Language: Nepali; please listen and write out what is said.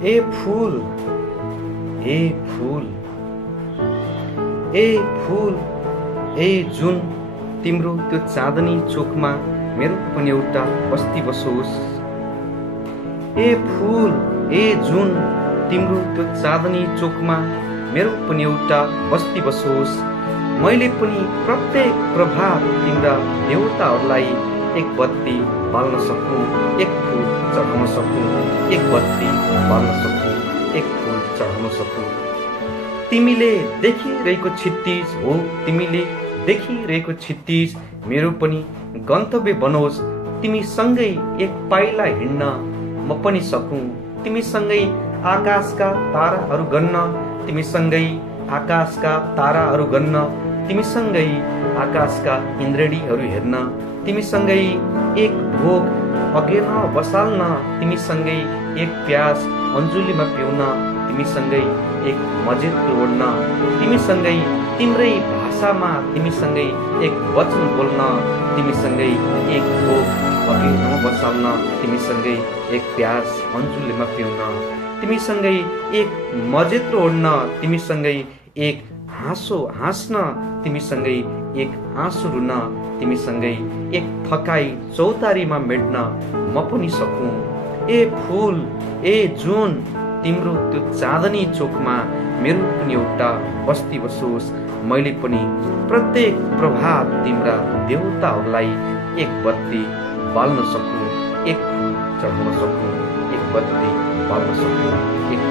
ए फूल ए फूल ए फूल ए जुन तिम्रो त्यो चाँदनी चोकमा मेरो पनि एउटा बस्ती बसोस्। ए फूल ए जुन तिम्रो त्यो चाँदनी चोकमा मेरो पनि एउटा बस्ती बसोस्। मैले पनि प्रत्येक प्रभात तिम्रा देवताहरूलाई एक बत्ती बाल्न सकूँ, एक फूल चढाउन सकूँ, एक बत्ती बाल्न सकूँ, एक फूल चढाउन सकूँ। तिमीले देखिरहेको क्षितिज हो, तिमीले देखिरहेको क्षितिज मेरो पनि गन्तव्य बनोस्। तिमीसँगै एक पाइला हिँड्न म पनि सकूँ, तिमीसँगै आकाशका ताराहरू गन्न, तिमीसँगै आकाशका ताराहरू गन्न, तिमीसँगै आकाशका इन्द्रेणीहरू हेर्न, तिमीसँगै एक भोग अघेर्न बसाल्न, तिमीसँगै एक प्यास अन्जुलीमा पिउन, तिमीसँगै एक मजेत ओड्न, तिमीसँगै तिम्रै भाषामा तिमीसँगै एक वचन बोल्न, तिमीसँगै एक भोग अघेर्न बसाल्न, तिमीसँगै एक प्यास अन्जुलीमा पिउन, तिमीसँगै एक मजेत ओड्न, तिमीसँगै एक हाँसो हाँस्न, तिमीसँगै एक आँसु रुन, तिमीसँगै एक थकाइ चौतारीमा मेट्न म पनि सकूँ। ए फूल ए जुन तिम्रो त्यो चाँदनी चोकमा मेरो पनि एउटा बस्ती बसोस्। मैले पनि प्रत्येक प्रभात तिम्रा देवताहरूलाई एक बत्ती बाल्न सकूँ, एक फूल चढाउन सकूँ, एक बत्ती बाल्न सकूँ, एक